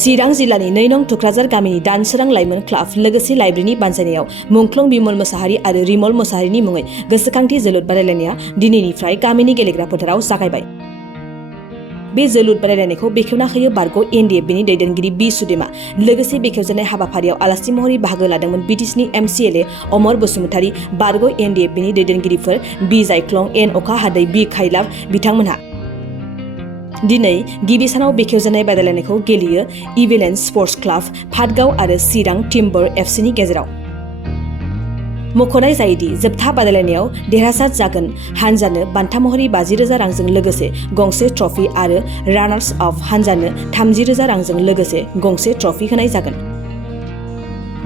चिरां जिल्लानि 2 नं थुक्राझार गामिनि दानसोरां लाइमोन क्लाब लोगोसे लाइब्रेरिनि बानजायनायाव मुंख्लं बिमल मोसाहारि आरो रिमल मोसाहारिनि मुङै गोसोखांथि जोलुर बादायलायनाया दिनैनिफ्राय गामिनि गेलेग्रा फोथाराव जागायबाय। बे जोलुर बादायलायनायखौ बेखेवना होयो बारग' एनडिएफबिनि दैदेनगिरि बि सुदेमा। लोगोसे बेखेवजानाय हाबाफारियाव आलासि महरै बाहागो लादोंमोन बिटिसिनि एमसिएलए अमर बसुमतारी, बारग' एनडिएफबिनि दैदेनगिरिफोर बि जायख्लं, एन अखा हादै, बि खाइलाब बिथांमोनहा। दिनै गिबि सानाव बेखेवजानाय बादायलायनायखौ गेलेयो इभिलेन्स स्पर्ट्स क्लाब, फातगाव आरो चिरां टिम्बर एफसिनि गेजेराव। मख'नाय जायोदि जोबथा बादायलायनायाव देरहासार जागोन हानजानो बान्था महरै 50,000 रांजों लोगोसे गंसे ट्रफी आरो रानार्स आप हानजानो 30,000 रांजों लोगोसे गंसे ट्रफी होनाय जागोन।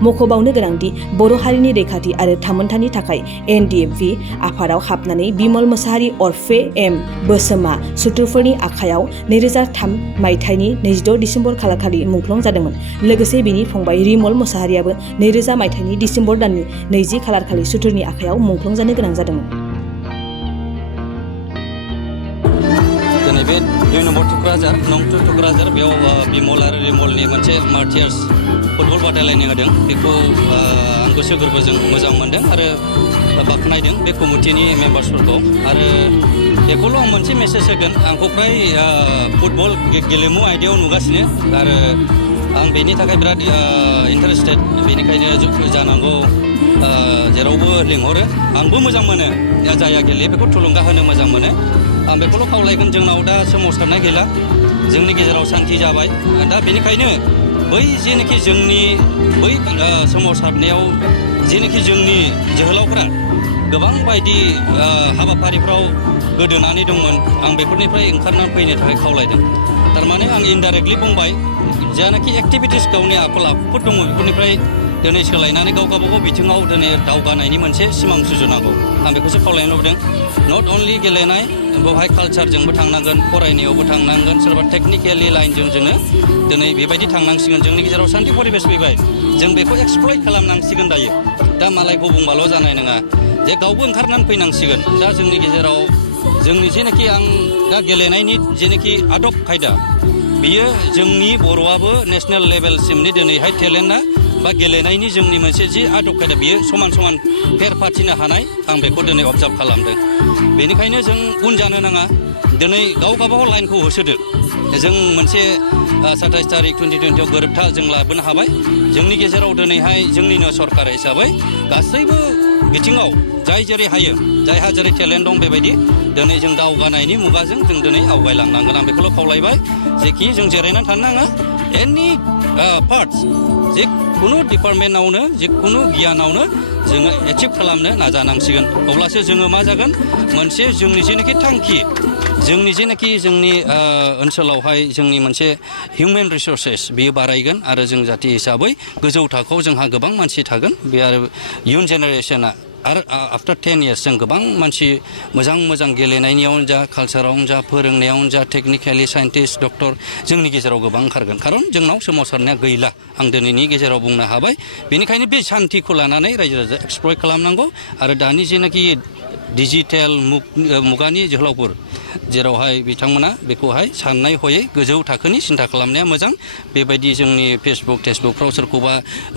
मख'बावनो गोनांदि बर' हारिनि रैखाथि आरो थामोनथानि थाखाय एनडिएफबि आफादाव हाबनानै बिमल मोसाहारि अरफे एम बोसोमा सुथुरफोरनि आखायाव 2003 मायथाइनि 22 दिसेम्बर खालारखालि मुंख्लं जादोंमोन। लोगोसे बिनि फंबाय रिमल मोसाहारियाबो 2000 मायथाइनि दिसेम्बर दाननि 20 खालारखालि सुथुरनि आखायाव मुंख्लं जानो गोनां जादोंमोन। बे 2 नम्बर थुक्राझार थुक्राझार बेयाव बिमल आरो रिमलनि मोनसे मार्टियार्स फुटबल बादायलायनाय होदों। बेखौ आं गोसो गोरबोजों मोजां मोनदों आरो बाख्नायदों बे कमिटिनि मेम्बार्सफोरखौ। आरो बेखौल' आं मोनसे मेसेज होगोन, आंखौ फ्राय फुटबल गेलेमु आयदायाव नुगासिनो आरो आं बेनि थाखाय बिराद इन्टारेस्टेड। बेनिखायनो जानांगौ जेरावबो लिंहरो, आंबो मोजां मोनो जाया गेलेयो बेखौ थुलुंगा होनो मोजां मोनो। आं बेखौल' खावलायगोन, जोंनाव दा सोमावसारनाय गैला, जोंनि गेजेराव सान्थि जाबाय। दा बेनिखायनो बै जेनाखि जोंनि बै सोमावसारनायाव जेनाखि जोंनि जोहोलावफ्रा गोबां बायदि हाबाफारिफ्राव गोदोनानै दंमोन, आं बेफोरनिफ्राय ओंखारनानै फैनो थाखाय खावलायदों। थारमाने आं इनडाइरेक्टलि बुंबाय, जानाखि एक्टिभिटिस गावनि आखल आखुफोर दङ बेफोरनिफ्राय दिनै सोलायनानै गाव गावबागाव बिथिङाव दिनै दावगानायनि मोनसे सिमां सुजुनांगौ, आं बेखौसो खावलायनो लुबैदों। नट अनलि गेलेनाय, बेवहाय कालचारजोंबो थांनांगोन, फरायनायावबो थांनांगोन, सोरबा टेक्निकेलि लाइनजों जोङो दिनै बेबायदि थांनांसिगोन। जोंनि गेजेराव सान्थि परिबेस फैबाय, जों बेखौ एक्सप्लइट खालामनांसिगोन दायो। दा मालायखौ बुंबाल' जानाय नङा, जे गावबो ओंखारनानै फैनांसिगोन। दा जोंनि गेजेराव जोंनि जेनाखि आं दा गेलेनायनि जेनाखि आदब खायदा, बियो जोंनि बर'आबो नेसनेल लेभेलसिमनि दिनैहाय टेलेन्टआ बा गेलेनायनि जोंनि मोनसे जि आदब खायदा बियो समान समान फेर फाथिनो हानाय, आं बेखौ दिनै अबजार्भ खालामदों। बेनिखायनो जों उन जानो नाङा, दिनै गाव गावबागाव लाइनखौ होसोदो। जों मोनसे 27 तारिख 2020 गोरोबथा जों लाबोनो हाबाय। जोंनि गेजेराव दिनैहाय जोंनिनो सरकार हिसाबै गासैबो बिथिङाव जाय जेरै हायो, जायहा जेरै टेलेन्ट दं बेबायदि दिनै जों दावगानायनि मुगाजों जों दिनै आवगायलांनांगोन। आं बेखौल' खावलायबाय, जेखि जों जिरायनानै थानो नाङा, एनि पार्टस जिखुनु डिपार्टमेन्टआवनो जिखुनु गियानावनो जोङो एचिभ खालामनो नाजानांसिगोन। अब्लासो जोङो मा जागोन, मोनसे जोंनि जेनाखि थांखि, जोंनि जेनाखि जोंनि ओनसोलावहाय जोंनि मोनसे हिउमेन रिसर्सेस बियो बारायगोन आरो जों जाथि हिसाबै गोजौ थाखोआव जोंहा गोबां मानसि थागोन। बे आरो इयुन जेनेरेसना आरो आफ्टार 10 years जों गोबां मानसि मोजां गेलेनायनियावनो जा, कालचारावनो जा, फोरोंनायावनो जा, टेक्निकेलि साइन्टिस्ट, डक्टर जोंनि गेजेराव गोबां ओंखारगोन। खारन जोंनाव सोमावसारनाया गैला, आं दिनैनि गेजेराव बुंनो हाबाय। बेनिखायनो बे सान्थिखौ लानानै रायजो राजा एक्सप्लइट खालामनांगौ। आरो दानि जेनाखि डिजिटेल मुगानि जोहोलावफोर, जेरावहाय बिथांमोना बेखौहाय साननाय हयै गोजौ थाखोनि सिन्था खालामनाया मोजां। बेबायदि जोंनि फेसबुकफ्राव सोरखौबा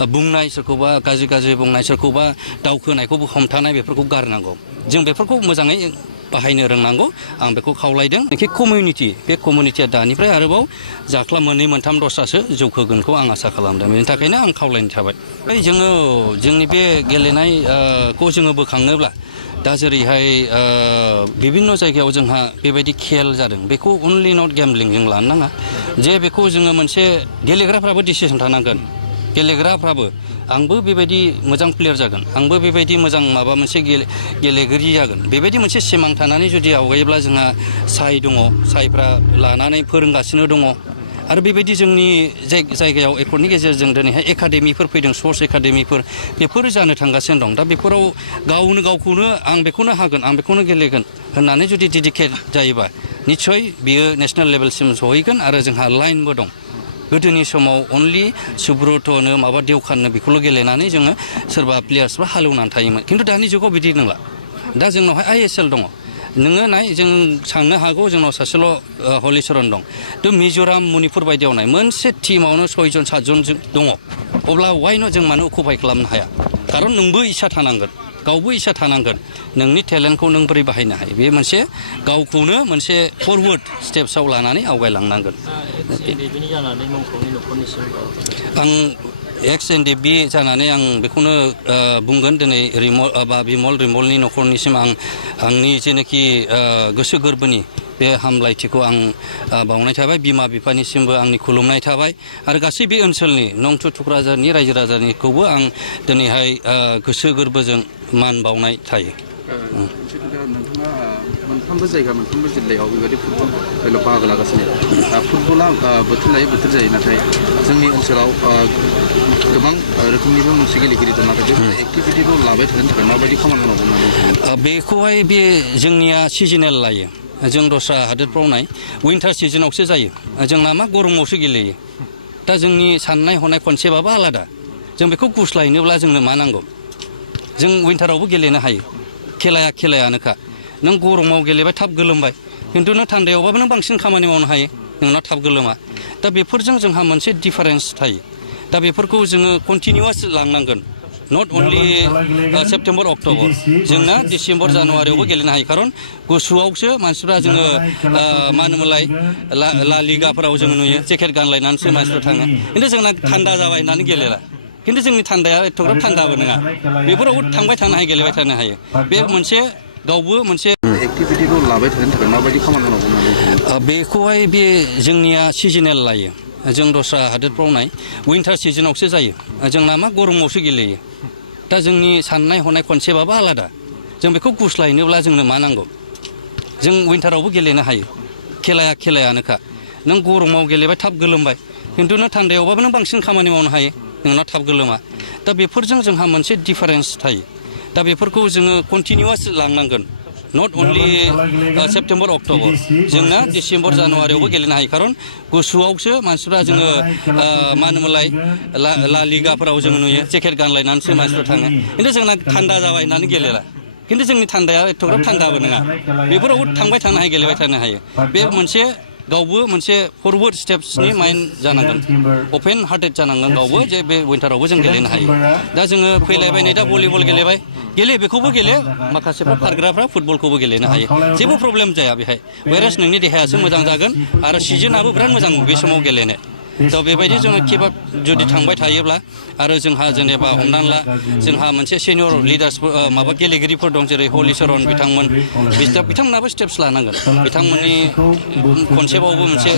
बुंनाय, सोरखौबा गाज्रि बुंनाय, सोरखौबा दावखोनायखौबो हमथानाय, बेफोरखौ गारनांगौ। जों बेफोरखौ मोजाङै बाहायनो रोंनांगौ, आं बेखौ खावलायदों। एखे कमिउनिटि, बे कमिउनिटिया दानिफ्राय आरोबाव जाख्ला 2, 3 दस्रासो जौखोगोनखौ आं आसा खालामदों। बेनि थाखायनो आं खावलायनाय थाबाय। जोङो जोंनि बे गेलेनायखौ जोङो बोखांनोब्ला दा जेरैहाय बिभिन्न जायगायाव जोंहा बेबायदि खेल जादों, बेखौ अनलि नट गेम्बलिं जों लानो नाङा। जे बेखौ जोङो मोनसे गेलेग्राफ्राबो डिसिसन थानांगोन, गेलेग्राफ्राबो आंबो बेबायदि मोजां प्लेयार जागोन, आंबो बेबायदि मोजां माबा मोनसे गेलेगिरि जागोन, बेबायदि मोनसे सिमां थानानै जुदि आवगायोब्ला जोंहा साइ दङ, साइफ्रा लानानै फोरोंगासिनो दङ। आरो बेबायदि जोंनि जायगायाव एफर्टनि गेजेरजों दिनैहाय एकाडेमिफोर फैदों, स्पर्ट्स एकाडेमिफोर, बेफोरो जानो थांगासिनो दं। दा बेफोराव गावखौनो आं बेखौनो हागोन, आं बेखौनो गेलेगोन होननानै जुदि डेडिकेट जायोबा निस्सय बियो नेसनेल लेभेलसिम सहैगोन। आरो जोंहा लाइनबो दं। गोदोनि समाव अनलि सुब्रतनो माबा देवखाननो बेखौल' गेलेनानै जोङो सोरबा प्लेयार्सफ्रा हालेवनानै थायोमोन। खिन्थु दानि जुगाव बिदि नंला। दा जोंनावहाय ISL दङ, नोङो नाय जों साननो हागौ जोंनाव सासेल' हलिचरन दं थ' मिज'राम मणिपुर बायदियाव नाय मोनसे टिमावनो 6 जन 7 जन दङ अब्ला वाइन' जों मानो अकुपाय खालामनो हाया खारन नोंबो इसा थानांगोन गावबो इसा थानांगोन नोंनि टेलेन्टखौ नों बोरै बाहायनो हायो बे मोनसे गावखौनो मोनसे फरवार्ड स्टेप्सआव लानानै आवगायलांनांगोन आं एक्स एनडिबि जानानै आं बेखौनो बुंगोन दिनै बिमल रिमलनि न'खरनिसिम आंनि जेनाखि गोसो गोरबोनि बे हामलायथिखौ आं बावनाय थाबाय बिमा बिफानिसिमबो आंनि खुलुमनाय थाबाय आरो गासै बे ओनसोलनि नंथु थुक्राझारनि रायजो राजानिखौबो आं दिनैहाय गोसो गोरबोजों मान बावनाय थायो नोंथाङा मोनफ्रोमबो जायगा मोनफ्रोमबो जिल्लायाव बेबायदि फुटबल बेलायाव बाहागो लागासिनो फुटबला बोथोर लायै बोथोर जायो नाथाय जोंनि ओनसोलाव गोबां रोखोमनिबो मोनसे गेलेगिरि दं नाथाय बे एक्टिभिटिखौ लाबाय थानो थाखाय माबायदि खामानि मावनांगौ होननानै बेखौहाय बे जोंनिया सिजनेल लायो जों दस्रा हादोरफ्राव नाय विन्टार सिजनावसो जायो जोंना मा गरमावसो गेलेयो दा जोंनि साननाय हनाय कनसेप्टआबो आलादा जों बेखौ गुस्लायनोब्ला जोंनो मा नांगौ जों विन्टारावबो गेलेनो हायो खेलायानोखा नों गरमाव गेलेबाय थाब गोलोमबाय खिन्थु नों थान्दायावबाबो नों बांसिन खामानि मावनो हायो नोंनाव थाब गोलोमा दा बेफोरजों जोंहा मोनसे डिफारेन्स थायो दा बेफोरखौ जोङो कन्टिनिउवास लांनांगोन नट अनलि सेप्तेम्बर अक्ट'बर जोंना डिसेम्बर जानुवारियावबो गेलेनो हायो खारन गुसुआवसो मानसिफ्रा जोङो मा होनोमोनलाय ला लिगाफोराव जोङो नुयो जेकेट गानलायनानैसो मानसिफ्रा थाङो खिन्थु जोंना थान्दा जाबाय होननानै गेलेला खिन्थु जोंनि थान्दाया एथ'ग्राब थान्दाबो नङा बेफोरावबो थांबाय थानो हायो गेलेबाय थानो हायो बे मोनसे गावबो मोनसे एक्टिभिटिखौ लाबाय थानो थाखाय माबायदि खामानि मावनांगौ बेखौहाय बे जोंनिया सिजनेल लायो जों दस्रा हादोरफ्राव नाय विन्टार सिजनावसो जायो जोंना मा गरमावसो गेलेयो दा जोंनि साननाय हनाय कनसेप्टआबो आलादा जों बेखौ गुस्लायनोब्ला जोंनो मा नांगौ जों विन्टारावबो गेलेनो हायो खेलायानोखा नों गरमाव गेलेबाय थाब गोलोमबाय खिन्थु नों थान्दायावबाबो नों बांसिन खामानि मावनो हायो नोंनाव थाब गोलोमा दा बेफोरजों जोंहा मोनसे डिफारेन्स थायो दा बेफोरखौ जोङो कन्टिनिउवास लांनांगोन नट अनलि सेप्तेम्बर अक्ट'बर जोंना डिसेम्बर जानुवारियावबो गेलेनो हायो खारन गुसुआवसो मानसिफ्रा जोङो मा होनोमोनलाय ला लिगाफोराव जोङो नुयो जेकेट गानलायनानैसो मानसिफ्रा थाङो खिन्थु जोंना थान्दा जाबाय होननानै गेलेला खिन्थु जोंनि थान्दाया एथ'ग्राब थान्दाबो नङा बेफोरावबो थांबाय थानो हायो गेलेबाय थानो हायो बे मोनसे गावबो मोनसे फरवार्ड स्टेप्सनि माइन्ड जानांगोन अपेन हार्टेड जानांगोन गावबो जे बे विन्टारावबो जों गेलेनो हायो दा जोङो फैलायबाय नै दा भलिबल गेलेबाय बेखौबो गेले माखासेफ्रा खारग्राफ्रा फुटबलखौबो गेलेनो हायो जेबो प्रब्लेम जाया बेहाय वायरास नोंनि देहायासो मोजां जागोन आरो सिजोनाबो बिराद मोजां बे समाव गेलेनो थ' बेबायदि जोङो किपाप जुदि थांबाय थायोब्ला आरो जोंहा जेनेबा हमनानै ला जोंहा मोनसे सिनियर लिडार्सफोर माबा गेलेगिरिफोर दं जेरै हलिचरन बिथांमोन बिथांमोनाबो स्टेप्स लानांगोन बिथांमोननि कनसेप्टआवबो मोनसे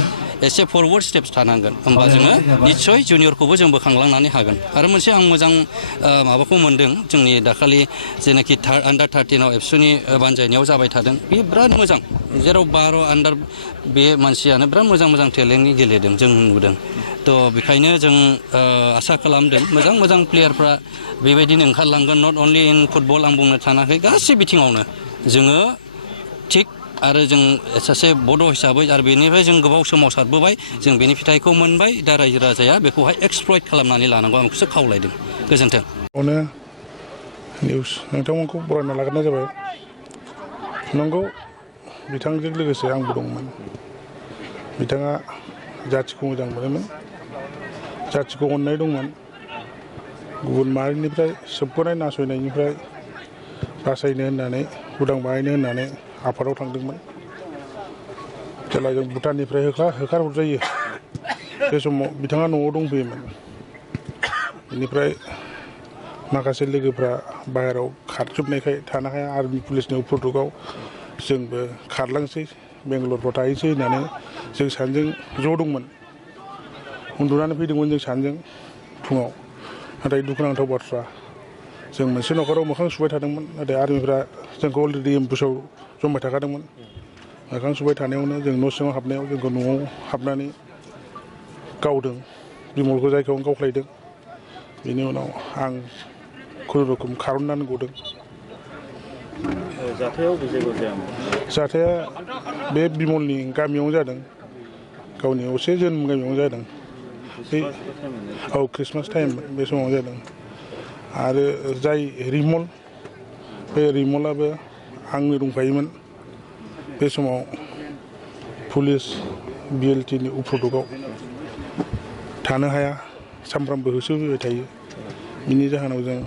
एसे फरवार्ड स्टेप्स थानांगोन होमबा जोङो निस्सय जुनियरखौबो जों बोखांलांनानै हागोन आरो मोनसे आं मोजां माबाखौ मोन्दों जोंनि दाखालि जेनाखि आन्डार 13 एबसुनि बानजायनायाव जाबाय थादों बे बिराद मोजां जेराव 12 आन्डार बे मानसियानो बिराद मोजां टेलेन्टनि गेलेदों जों नुदों थ' बेखायनो जों आसा खालामदों मोजां प्लेयारफ्रा बेबायदिनो ओंखारलांगोन नट अनलि इन फुटबल आं बुंनो थानाखै गासै बिथिङावनो जोङो थिग आरो जों सासे बड' हिसाबै आरो बेनिफ्राय जों गोबाव सोमावसारबोबाय जों बेनि फिथाइखौ मोनबाय दा रायजो राजाया बेखौहाय एक्सप्लइट खालामनानै लानांगौ आं बेखौसो खावलायदों गोजोन्थों निउस नोंथांमोनखौ बरायना लाग्रोनाय जाबाय नंगौ बिथांजों लोगोसे आंबो दंमोन बिथाङा जाथिखौ मोजां मोनोमोन जाथिखौ अननाय दंमोन गुबुन माहारिनिफ्राय सोबख'नाय नासयनायनिफ्राय बासायनो होननानै उदां बाहायनो होननानै आफादाव थांदोंमोन जेब्ला जों भुटाननिफ्राय होखारहरजायो बे समाव बिथाङा न'आव दंफैयोमोन बेनिफ्राय माखासे लोगोफ्रा बाहेरायाव खारजोबनायखाय थानो हाया आर्मि पुलिसनि उपद्रबआव जोंबो खारलांसै बेंगालरफ्राव थाहैसै होननानै जों सानैजों ज' दंमोन उन्दुनानै फैदोंमोन जों सानैजों फुङाव नाथाय दुखुनांथाव बाथ्रा जों मोनसे न'खराव मोखां सुबाय थादोंमोन नाथाय आर्मिफ्रा जोंखौ अलरेडि एम्बुसाव जमबाय थाखादोंमोन मोखां सुबाय थानायावनो जों न' सिङाव हाबनायाव जोंखौ न'आव हाबनानै गावदों बिमलखौ जायगायावनो गावख्लायदों बेनि उनाव आं खुनुरुखुम खारननानै गदों जाथाया बे बिमलनि गामियावनो जादों गावनि असे जोनोम गामियावनो जादों औ ख्रिस्टमास टाइम बे समाव जादों आरो जाय रिमल बे रिमलाबो आंनो दंफायोमोन बे समाव पुलिस BLTनि उपदकआव थानो हाया सामफ्रामबो होसोबोबाय थायो बिनि जाहोनाव जों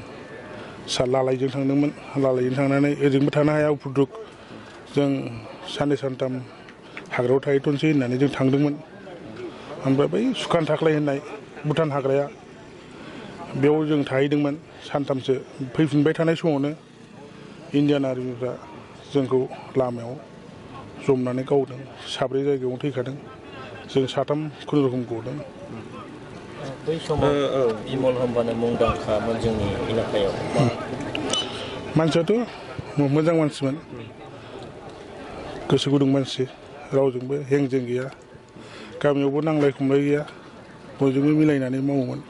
लालायजों थांदोंमोन लालायजों थांनानै ओरैनोबो थानो हाया उपदक जों साननै सानथाम हाग्रायाव थाहैथ'नोसै होननानै जों थांदोंमोन ओमफ्राय बै सुखान थाख्लाय होननाय भुटान हाग्राया बेयाव जों थाहैदोंमोन सानथामसो फैफिनबाय थानाय समावनो इन्डियान आर्मिफ्रा जोंखौ लामायाव जमनानै गावदों 7 जायगायावनो थैखादों जों 3 खुनुरुखुम गदों बै समाव बिमल होनबानो मुंदांखामोन जोंनि इलाकायाव मानसियाथ' मोजां मानसिमोन गोसो गुदुं मानसि रावजोंबो हेंजें गैया गामियावबो नांलाय खमलाय गैया बयजोंबो मिलायनानै मावोमोन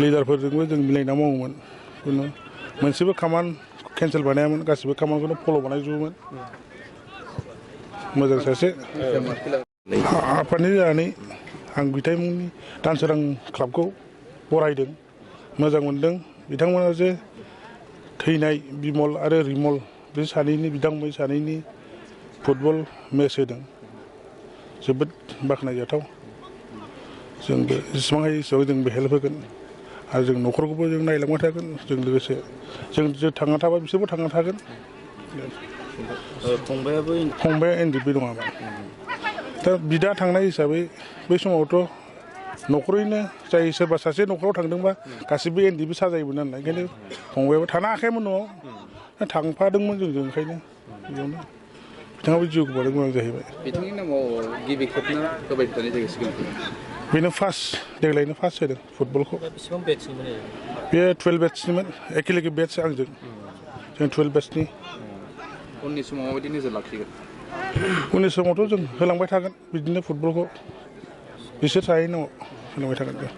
लिडारफोरजोंबो जों मिलायना मावोमोन खुनु मोनसेबो खामानि केन्सेल बानायामोन गासिबो खामानिखौनो फल' बानायजोबोमोन मोजां सासे आफादनि जानानै आं बिथांमोननि दानसोरां क्लाबखौ बरायदों मोजां मोनदों बिथांमोना जे थैनाय बिमल आरो रिमल बे सानैनि बिदांबाय सानैनि फुटबल मेच होदों जोबोद बाख्नायजाथाव जोंबो जेसेबां हायो एसेबां जोंबो हेल्प होगोन आरो जों न'खरखौबो जों नायलांबाय थागोन जों लोगोसे जों थांना थाबा बिसोरबो थांना थागोन फंबाया NDP नङामोन दा बिदा थांनाय हिसाबै बै समावथ' न'खरैनो जाय सोरबा सासे न'खराव थांदोंबा गासिबो NDP साजायोमोन नालाय ओंखायनो फंबायाबो थानो हाखायामोन न'आव थांफादोंमोन जोंजों ओंखायनो बेयावनो बिथाङाबो जिउ गोमानो गोनां जाहैबाय बिथांनि नामाव गिबि खेबना होबाय थानाय जायगासिगोन बेनो देग्लायनो फार्स्ट होदों फुटबलखौ बेसेबां बेटसनिमोन बे 12 बेट्सनिमोन एखेलेगे बेट्स आंजों जों 12 बेट्सनि उननि समाव माबायदि नोजोर लाखिगोन उननि समावथ' जों होलांबाय थागोन बिदिनो फुटबलखौ बिसोर थाहैनायाव होलांबाय थागोन जों